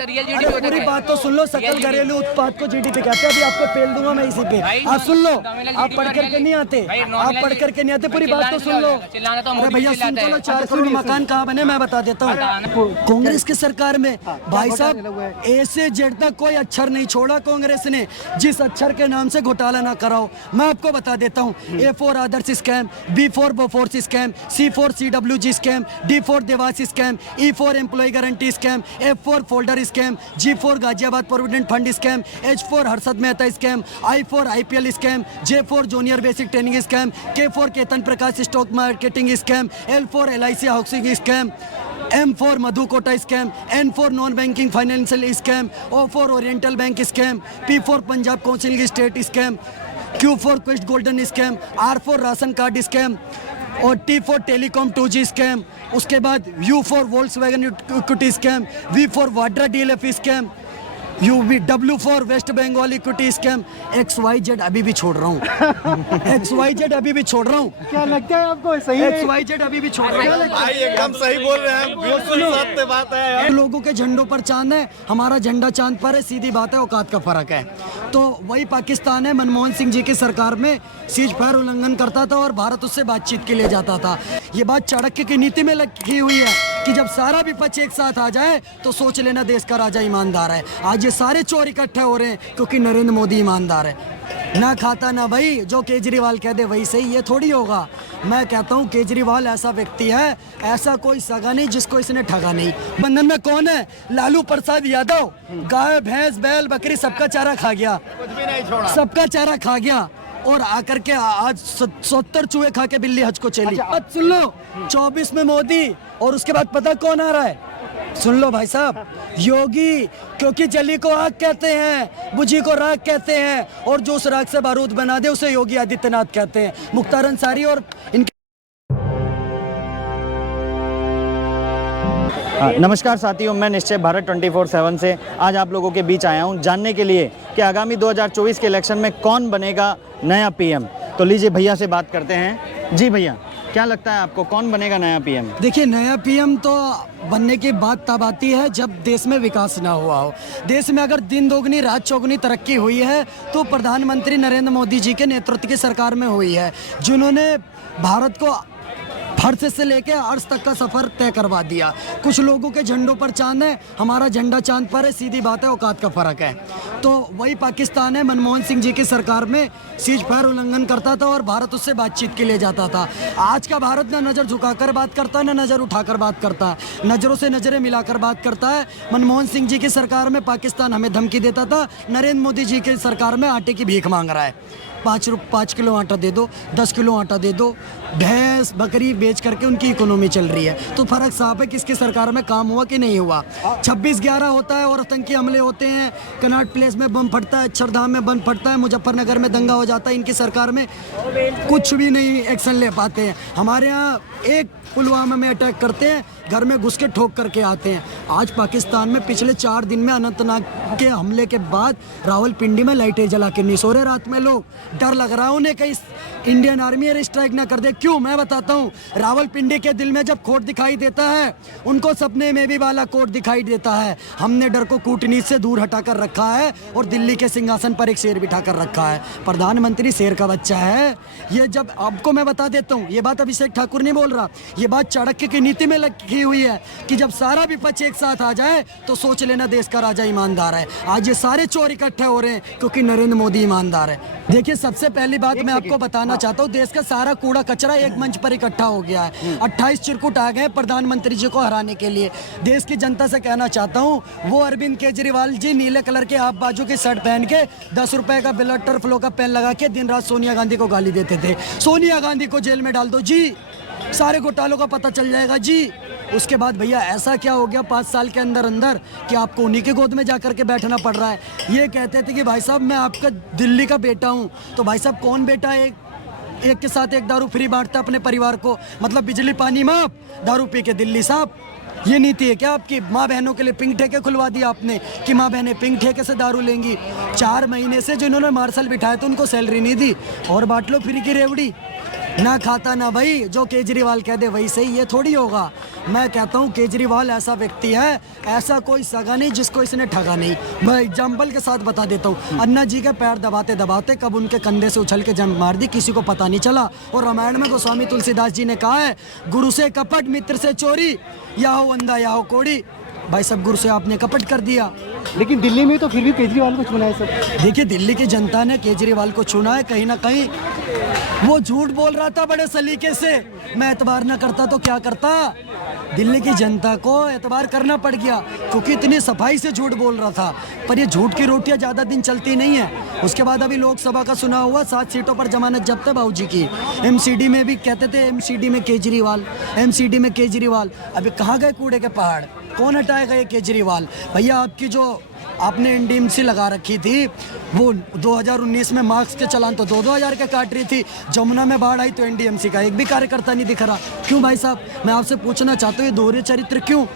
पूरी बात तो सुन लो। सकल घरेलू उत्पाद को जीडीपी कहते हैं। अभी आपको पेल दूंगा मैं इसी पे, आप सुन लो। आप पढ़ करके नहीं आते, आप पढ़ करके नहीं आते, पूरी बात तो सुन लो। अरे भैया सुन तो लो, 4 करोड़ मकान कहाँ बने मैं बता देता हूँ। कांग्रेस की सरकार में भाई साहब ए से जेड तक कोई अक्षर नहीं छोड़ा कांग्रेस ने, जिस अक्षर के नाम से घोटाला ना कराओ। मैं आपको बता देता हूँ, A for Adarsh scam, B for Bofors scam, C for CWG scam, D for Devas scam, E for employ guarantee scam, F for folder scam, G for Ghaziabad provident fund scam, H for Harshad Mehta scam, I for IPL scam, J for junior basic training scam, K for Ketan Prakash stock marketing scam, L for LIC housing scam, M for Madhu Koda scam, N for non banking financial scam, O for oriental bank scam, P for Punjab council state scam, Q for quest golden scam, R for ration card scam और T for telecom 2G scam. उसके बाद U for Volkswagen equity scam, V for Vadra DLF scam, W for West Bengal equity scam. XYZ अभी भी छोड़ रहा हूँ। XYZ अभी भी छोड़ रहा हूँ। क्या लगता है आपको सही है? XYZ अभी भी छोड़ रहा हूँ। भाई एकदम सही बोल रहे हैं, बिल्कुल सत्य बात है। लोगों के झंडों पर चांद है, हमारा झंडा चांद पर है, सीधी बात है, औकात का फर्क है। तो वही पाकिस्तान है, मनमोहन सिंह जी की सरकार में सीज फायर उल्लंघन करता था और भारत उससे बातचीत के लिए जाता था। ये बात चाणक्य की नीति में लिखी हुई है कि जब सारा विपक्ष एक साथ आ जाए तो सोच लेना देश का राजा ईमानदार है। आज ये सारे चोर इकट्ठे हो रहे हैं क्योंकि नरेंद्र मोदी ईमानदार है। ना खाता ना भाई, जो केजरीवाल कह दे वही सही, ये थोड़ी होगा। मैं कहता हूँ केजरीवाल ऐसा व्यक्ति है, ऐसा कोई सगा नहीं जिसको इसने ठगा नहीं। बंधन में कौन है? लालू प्रसाद यादव। गाय भैंस बैल बकरी सबका चारा खा गया, कुछ भी नहीं छोड़ा, सबका चारा खा गया और आकर के आज 70 चूहे खा के बिल्ली हज को चली। अब सुन लो, 24 में मोदी और उसके बाद पता कौन आ रहा है? सुन लो भाई साहब, योगी। क्योंकि जली को आग कहते हैं, बुझी को राख कहते हैं और जो उस राख से बारूद बना दे उसे योगी आदित्यनाथ कहते हैं। मुख्तार अंसारी और इनके नमस्कार साथियों, मैं निश्चय भारत 24/7 से आज आप लोगों के बीच आया हूं जानने के लिए कि आगामी 2024 के इलेक्शन में कौन बनेगा नया पीएम। तो लीजिए भैया से बात करते हैं। जी भैया, क्या लगता है आपको कौन बनेगा नया पीएम? देखिए, नया पीएम तो बनने की बात तब आती है जब देश में विकास ना हुआ हो। देश में अगर दिन दोगुनी रात चौगुनी तरक्की हुई है तो प्रधानमंत्री नरेंद्र मोदी जी के नेतृत्व की सरकार में हुई है, जिन्होंने भारत को फर्श से लेके अर्श तक का सफर तय करवा दिया। कुछ लोगों के झंडों पर चांद है, हमारा झंडा चांद पर है, सीधी बात है, औकात का फर्क है। तो वही पाकिस्तान है, मनमोहन सिंह जी की सरकार में सीज फायर उल्लंघन करता था और भारत उससे बातचीत के लिए जाता था। आज का भारत ना नज़र झुकाकर बात करता है, ना नज़र उठाकर बात करता है, नज़रों से नज़रें मिलाकर बात करता है। मनमोहन सिंह जी की सरकार में पाकिस्तान हमें धमकी देता था, नरेंद्र मोदी जी की सरकार में आटे की भीख मांग रहा है। 5 किलो आटा दे दो, 10 किलो आटा दे दो, भैंस बकरी बेच करके उनकी इकोनॉमी चल रही है। तो फर्क साफ है किसकी सरकार में काम हुआ कि नहीं हुआ। 26/11 होता है और आतंकी हमले होते हैं, कनॉट प्लेस में बम फटता है, अक्षरधाम में बम फटता है, मुजफ्फरनगर में दंगा हो जाता है। इनकी सरकार में कुछ भी नहीं एक्शन ले पाते हैं। हमारे यहाँ एक पुलवामा में अटैक करते हैं, घर में घुस के ठोक करके आते हैं। आज पाकिस्तान में पिछले 4 दिन में अनंतनाग के हमले के बाद रावलपिंडी में लाइटें जला के नहीं सो रहे रात में लोग। डर लग रहा है उन्हें कहीं इंडियन आर्मी एयर स्ट्राइक ना कर दे। क्यों? मैं बताता हूँ। रावलपिंडी के दिल में जब खोट दिखाई देता है, उनको सपने में भी बालाकोट दिखाई देता है। हमने डर को कूटनीति से दूर हटाकर रखा है और दिल्ली के सिंहासन पर एक शेर बिठा कर रखा है। प्रधानमंत्री शेर का बच्चा है। ये जब आपको मैं बता देता हूँ, ये बात अभिषेक ठाकुर नहीं बोल रहा, ये बात चाणक्य की नीति में लिखी हुई है कि जब सारा विपक्ष एक साथ आ जाए तो सोच लेना देश का राजा ईमानदार है। आज ये सारे चोर इकट्ठे हो रहे हैं क्योंकि नरेंद्र मोदी ईमानदार है। देखिए, सबसे पहली बात मैं आपको बताना चाहता हूँ, देश का सारा कूड़ा कचरा एक मंच पर इकट्ठा हो गया है। 28 चिरकुट आ गए प्रधानमंत्री जी को हराने के लिए। देश की जनता से कहना चाहता हूँ, वो अरविंद केजरीवाल जी नीले कलर के आप बाजू की शर्ट पहन के 10 रुपए का बिलटर फ्लो का पेन लगा के दिन रात सोनिया गांधी को गाली देते थे। सोनिया गांधी को जेल में डाल दो जी, सारे घोटालों का पता चल जाएगा जी। उसके बाद भैया ऐसा क्या हो गया 5 साल के अंदर अंदर कि आपको उन्हीं की गोद में जाकर के बैठना पड़ रहा है। ये कहते थे कि भाई साहब मैं आपका दिल्ली का बेटा हूँ, तो भाई साहब कौन बेटा है? एक के साथ एक दारू फ्री बांटता अपने परिवार को, मतलब बिजली पानी माफ, दारू पी के दिल्ली साहब। ये नीति है क्या आपकी? माँ बहनों के लिए पिंक ठेके खुलवा दिया आपने कि माँ बहनें पिंक ठेके से दारू लेंगी। 4 महीने से जिन्होंने मार्शल बिठाए तो उनको सैलरी नहीं दी और बांट लो फ्री की रेवड़ी। ना खाता ना भाई, जो केजरीवाल कह दे वही सही, ये थोड़ी होगा। मैं कहता हूँ केजरीवाल ऐसा व्यक्ति है, ऐसा कोई सगा नहीं जिसको इसने ठगा नहीं। मैं एग्जाम्पल के साथ बता देता हूँ, अन्ना जी के पैर दबाते दबाते कब उनके कंधे से उछल के जंप मार दी, किसी को पता नहीं चला। और रामायण में गोस्वामी तुलसीदास जी ने कहा है, गुरु से कपट मित्र से चोरी, या हो अंधा या हो कोड़ी। भाई सब गुरु से आपने कपट कर दिया। लेकिन दिल्ली में तो फिर भी केजरीवाल को चुना है सब। देखिए दिल्ली की जनता ने केजरीवाल को चुना है, कहीं ना कहीं वो झूठ बोल रहा था बड़े सलीके से। मैं एतबार ना करता तो क्या करता, दिल्ली की जनता को एतबार करना पड़ गया क्योंकि इतनी सफाई से झूठ बोल रहा था। पर ये झूठ की रोटियां ज़्यादा दिन चलती नहीं है। उसके बाद अभी लोकसभा का सुना हुआ 7 सीटों पर जमानत जब्त है बाबूजी की। एमसीडी में भी कहते थे एमसीडी में केजरीवाल, एमसीडी में केजरीवाल। अभी कहाँ गए कूड़े के पहाड़, कौन हटाएगा ये केजरीवाल? भैया आपकी जो आपने एनडीएमसी लगा रखी थी वो 2019 में मार्क्स के चालान तो 2-2 हज़ार के काट रही थी। जमुना में बाढ़ आई तो एनडीएमसी का एक भी कार्यकर्ता नहीं दिख रहा। क्यों भाई साहब, मैं आपसे पूछना चाहता हूँ ये दोहरे चरित्र क्यों?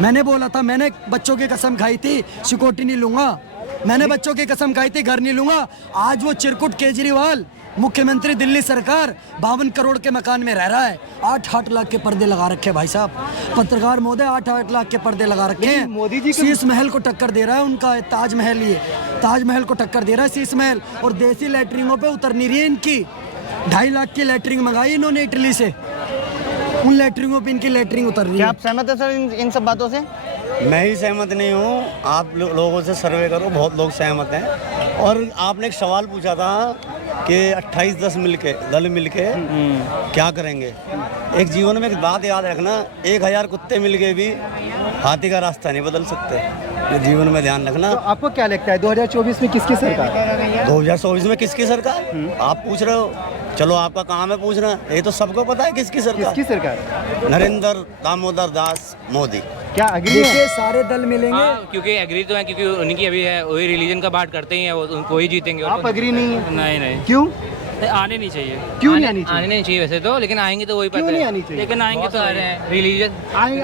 मैंने बोला था, मैंने बच्चों की कसम खाई थी सिक्योरिटी नहीं लूंगा, मैंने बच्चों की कसम खाई थी घर नहीं लूंगा। आज वो चिरकुट केजरीवाल मुख्यमंत्री दिल्ली सरकार 52 करोड़ के मकान में रह रहा है। 8-8 लाख के पर्दे लगा रखे भाई साहब, पत्रकार महोदय 8-8 लाख के पर्दे लगा रखे हैं। मोदी जी शीश महल को टक्कर दे रहा है उनका ताजमहल, ये ताजमहल को टक्कर दे रहा है शीश महल। और देसी लैटरिंगों पे उतर नहीं रही है इनकी। 2.5 लाख की लैटरिंग मंगाई इन्होंने इटली से, उन लैटरिंगों पे इनकी लैटरिंग उतर रही क्या है। आप सहमत है सर इन सब बातों से? मैं ही सहमत नहीं हूँ, आप लोगों से सर्वे करो, बहुत लोग सहमत हैं। और आपने एक सवाल पूछा था कि 28 दल मिलके क्या करेंगे। एक जीवन में एक बात याद रखना, 1000 कुत्ते मिलके भी हाथी का रास्ता नहीं बदल सकते, ये जीवन में ध्यान रखना। तो आपको क्या लगता है 2024 में किसकी सरकार? 2024 में किसकी सरकार आप पूछ रहे हो? चलो आपका काम है पूछना, ये तो सबको पता है किसकी सरकार। किसकी सरकार? नरेंद्र दामोदर दास मोदी। क्या अग्री है? देखिए सारे दल मिलेंगे। हाँ, क्योंकि एग्री तो है, क्योंकि उनकी अभी है वही रिलीजन का बात करते ही हैं, वो उनको ही जीतेंगे। आप अग्री नहीं है? नहीं नहीं, क्यों? आने नहीं चाहिए। क्यों नहीं आनी चाहिए? आने नहीं चाहिए वैसे तो, लेकिन आएंगे तो वही क्यों पता नहीं है। आनी चाहिए? लेकिन आएंगे तो आ रहे हैं रिलीजन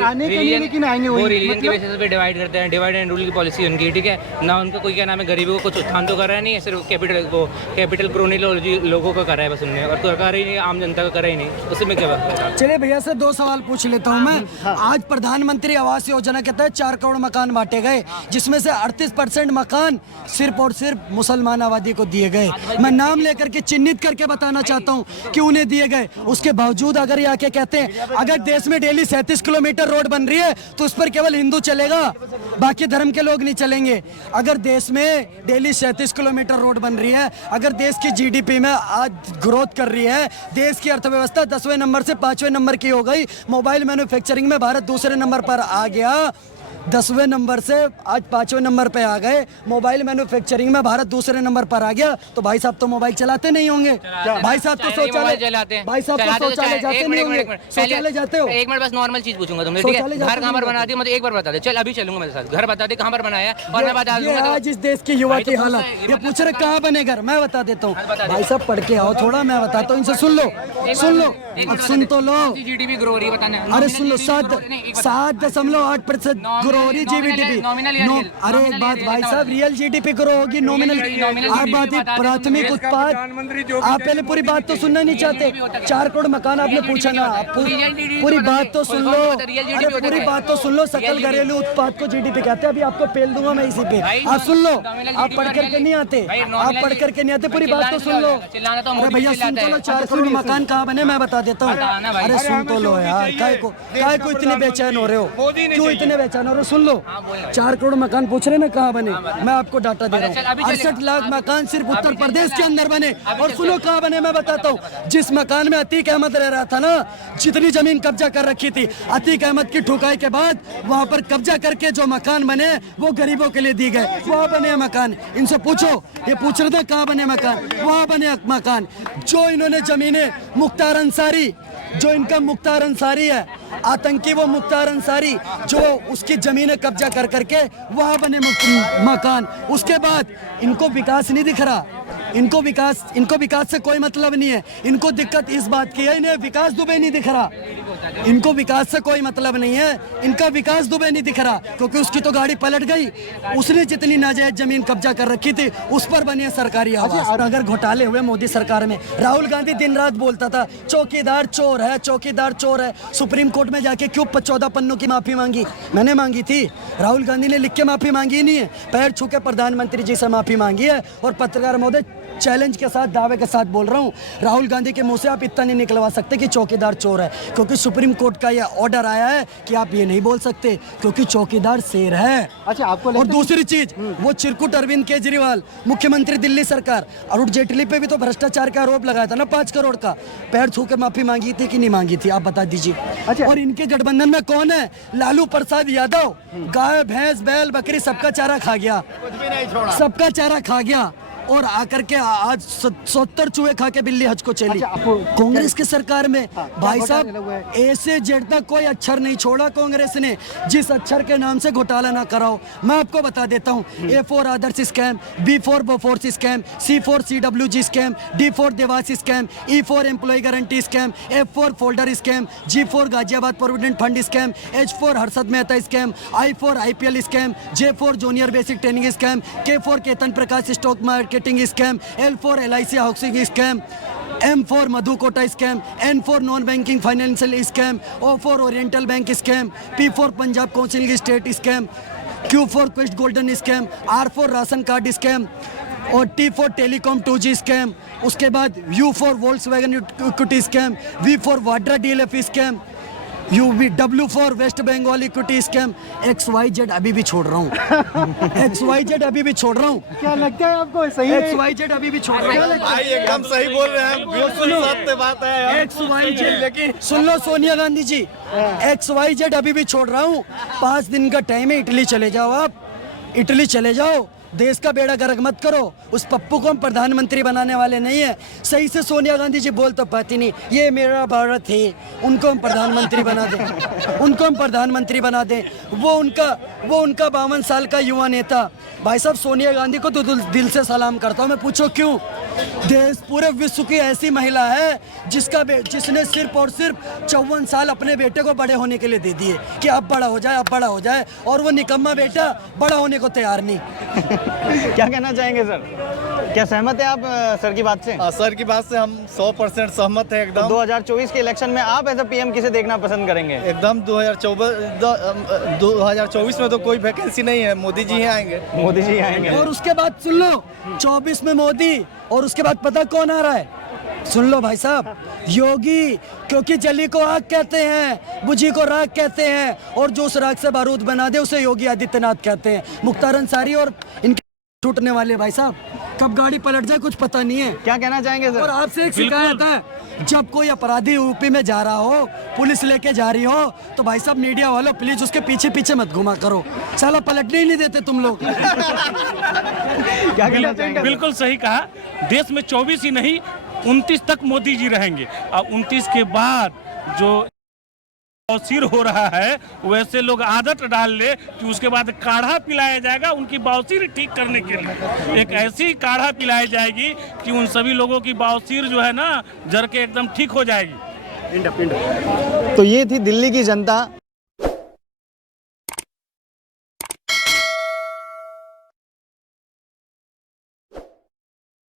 आने के लिए, लेकिन आएंगे वो वही। रिलीजन की मतलब? बेसिस पे डिवाइड करते हैं, डिवाइड एंड रूल की पॉलिसी उनकी, ठीक है ना। उनका कोई क्या नाम है, गरीबों को कुछ उत्थान तो कर रहा है नहीं, सिर्फ कैपिटल क्रोनियोलॉजी लोगों का कर रहा है बस उन्होंने, और तो कर ही नहीं, आम जनता का कर ही नहीं। उससे में क्या बात? चलिए भैया से 2 सवाल पूछ लेता हूँ मैं। आज प्रधानमंत्री आवास योजना के तहत 4 करोड़ मकान बांटे गए, जिसमें से 38% मकान सिर्फ और सिर्फ मुसलमान आबादी को दिए गए। मैं नाम लेकर के चिन्हित करके बताना चाहता हूँ कि उन्हें दिए गए। उसके बावजूद अगर ये आके कहते हैं अगर देश में डेली 37 किलोमीटर रोड बन रही है तो उस पर केवल हिंदू चलेगा, बाकी धर्म के लोग नहीं चलेंगे। अगर देश में डेली 37 किलोमीटर रोड बन रही है, अगर देश की जीडीपी में आज ग्रोथ कर रही है, देश की अर्थव्यवस्था 10वें नंबर से 5वें नंबर की हो गई, मोबाइल मैन्युफैक्चरिंग में भारत दूसरे नंबर पर आ गया, 10वें नंबर से आज 5वें नंबर पे आ गए, मोबाइल मैन्युफैक्चरिंग में भारत दूसरे नंबर पर आ गया, तो भाई साहब तो मोबाइल चलाते नहीं होंगे, भाई साहब तो शौचालय, भाई साहब तो शौचालय जाते नहीं होंगे, शौचालय जाते हो? एक मिनट बस नॉर्मल चीज पूछूंगा तुमसे, ठीक है? घर कहाँ पर बना दिया मुझे एक बार बता दे, चल अभी चलूंगा मेरे साथ, घर बता दे कहाँ पर बनाया और मैं बता दूंगा। आज इस देश की युवा की हालत, ये पूछ रहे कहाँ बने घर, मैं बता देता हूँ। भाई साहब पढ़ के आओ थोड़ा, मैं बताता हूँ, इनसे सुन लो, अब सुन तो लो। जीडीपी ग्रो हो रही है बताना। अरे सुन लो, 7.8% ग्रो हो रही जीडीपी। अरे एक बात भाई साहब, रियल जीडीपी ग्रो होगी, नॉमिनल आप बात ही प्राथमिक उत्पाद। आप पहले पूरी बात तो सुनना नहीं चाहते। 4 करोड़ मकान आपने पूछा ना, पूरी बात तो सुन लो, अरे पूरी बात तो सुन लो। सकल घरेलू उत्पाद को जीडीपी कहते हैं, अभी आपको पेल दूंगा मैं इसी पे, आप सुन लो। आप पढ़ करके नहीं आते, आप पढ़ करके नहीं आते, पूरी बात तो सुन लो। अरे भैया सुन तो लो, 4 करोड़ मकान कहाँ बने मैं बता देता हूँ। अरे सुन तो लो यार, काय को इतने बेचैन हो रहे हो, क्यों इतने बेचैन हो रहे हो? सुन लो, 4 करोड़ मकान पूछ रहे ना कहाँ बने, मैं आपको डाटा दे रहा हूँ। 68 लाख मकान सिर्फ उत्तर प्रदेश के अंदर बने, और सुनो कहाँ बने मैं बताता हूँ। जिस मकान में अतीक अहमद रह रहा था ना, जितनी जमीन कब्जा कर रखी थी, अतीक अहमद की ठुकाई के बाद वहाँ पर कब्जा करके जो मकान बने वो गरीबों के लिए दिए गए, वहाँ बने मकान। इनसे पूछो, ये पूछ रहे थे कहाँ बने मकान, वहाँ बने मकान। जो इन्होंने जमीनें मुख्तार अंसारी, जो इनका मुख्तार अंसारी है आतंकी, वो मुख्तार अंसारी जो उसकी जमीनें कब्जा कर करके वहाँ बने मकान। उसके बाद इनको विकास नहीं दिख रहा, इनको विकास से कोई मतलब नहीं है। इनको दिक्कत इस बात की है, इन्हें विकास दुबे नहीं दिख रहा। इनको विकास से कोई मतलब नहीं है, इनका विकास दुबे नहीं दिख रहा, क्योंकि उसकी तो गाड़ी पलट गई। उसने जितनी नाजायज जमीन कब्जा कर रखी थी उस पर बनी है सरकारी आवास। और अगर घोटाले हुए मोदी सरकार में, राहुल गांधी दिन रात बोलता था चौकीदार चोर है, चौकीदार चोर है। सुप्रीम कोर्ट में जाके क्यों 14 पन्नों की माफी मांगी? मैंने मांगी थी, राहुल गांधी ने लिख के माफी मांगी ही नहीं है, पैर छू के प्रधानमंत्री जी से माफी मांगी है। और पत्रकार महोदय, चैलेंज के साथ, दावे के साथ बोल रहा हूँ, राहुल गांधी के मुंह से आप इतना नहीं निकलवा सकते कि चौकीदार चोर है, क्योंकि सुप्रीम कोर्ट का यह ऑर्डर आया है कि आप ये नहीं बोल सकते, क्योंकि चौकीदार शेर है। अच्छा, आपको और दूसरी चीज, वो चिरकुट अरविंद केजरीवाल, मुख्यमंत्री दिल्ली सरकार, अरुण जेटली पे भी तो भ्रष्टाचार का आरोप लगाया था ना 5 करोड़ का, पैर छू के माफी मांगी थी कि नहीं मांगी थी? आप बता दीजिए। अच्छा। और इनके गठबंधन में कौन है? लालू प्रसाद यादव, गाय भैंस बैल बकरी सबका चारा खा गया, सबका चारा खा गया, और आकर के आज 70 चूहे खा के बिल्ली हज को चली। अच्छा, आपको कांग्रेस की सरकार में भाई घोटाले साहब हुए हैं? ए से जेड तक कोई अक्षर नहीं छोड़ा कांग्रेस ने, जिस अक्षर के नाम से घोटाला ना कराओ। मैं आपको बता देता हूँ, A4 Adarsh scam, B4 Bofors scam, C4 CWG scam, D4 Devas scam, E4 employ guarantee scam, F4 folder scam, G4 Ghaziabad provident fund scam, H4 Harshad Mehta scam, I4 IPL scam, J4 junior basic training scam, K4 Ketan Prakash stock marketing scam, L4 LIC housing scam, M4 Madhu Koda scam, N4 non banking financial scam, O4 oriental bank scam, P4 Punjab council state scam, Q4 क्विस्ट golden scam, R4 ration card scam, और T4 telecom 2G scam, उसके बाद U4 Volkswagen equity scam, V4 Vadra DLF scam, W4 West Bengal equity scam. XYZ अभी भी छोड़ रहा हूँ, XYZ अभी भी छोड़ रहा हूँ, क्या लगता है आपको सही है? XYZ अभी भी छोड़ रहा हूँ। भाई एकदम सही बोल रहे हैं, बिल्कुल सत्य बात है। XYZ, लेकिन सुन लो सोनिया गांधी जी, XYZ अभी भी छोड़ रहा हूँ। 5 दिन का टाइम है, इटली चले जाओ, आप इटली चले जाओ, देश का बेड़ा गर्क मत करो। उस पप्पू को हम प्रधानमंत्री बनाने वाले नहीं है। सही से सोनिया गांधी जी बोल तो पाती नहीं, ये मेरा भारत है, उनको हम प्रधानमंत्री बना दें, उनको हम प्रधानमंत्री बना दें। वो उनका 52 साल का युवा नेता। भाई साहब, सोनिया गांधी को तो दिल से सलाम करता हूँ मैं। पूछो क्यों? देश पूरे विश्व की ऐसी महिला है जिसने सिर्फ और सिर्फ 54 साल अपने बेटे को बड़े होने के लिए दे दिए कि अब बड़ा हो जाए, अब बड़ा हो जाए, और वो निकम्मा बेटा बड़ा होने को तैयार नहीं। क्या कहना चाहेंगे सर? क्या सहमत है आप सर की बात से? सर की बात से हम 100% सहमत है एकदम। 2024 के इलेक्शन में आप एज अ PM किसे देखना पसंद करेंगे? एकदम 2024 में तो कोई वैकेंसी नहीं है, मोदी जी ही आएंगे। मोदी जी आएंगे। और उसके बाद सुन लो, 24 में मोदी, और उसके बाद पता कौन आ रहा है? सुन लो भाई साहब, योगी। क्योंकि जली को आग कहते हैं, बुझी को राख कहते हैं, और जो उस राख से बारूद बना दे उसे योगी आदित्यनाथ कहते हैं। मुख्तार अंसारी और इनके छूटने वाले भाई साहब, कब गाड़ी पलट जाए कुछ पता नहीं है। क्या कहना चाहेंगे सर? और आपसे एक शिकायत है, जब कोई अपराधी यूपी में जा रहा हो, पुलिस लेके जा रही हो, तो भाई साहब मीडिया वालों प्लीज उसके पीछे पीछे मत घुमा करो, साला पलटने ही नहीं देते तुम लोग। क्या कहना चाहेंगे? बिल्कुल सही कहा। देश में 24 ही नहीं 29 तक मोदी जी रहेंगे, और 29 के बाद जो बवासीर हो रहा है वैसे लोग आदत डाल ले कि उसके बाद काढ़ा पिलाया जाएगा उनकी बवासीर ठीक करने के लिए। एक ऐसी काढ़ा पिलाई जाएगी कि उन सभी लोगों की बवासीर जो है ना जर के एकदम ठीक हो जाएगी। तो ये थी दिल्ली की जनता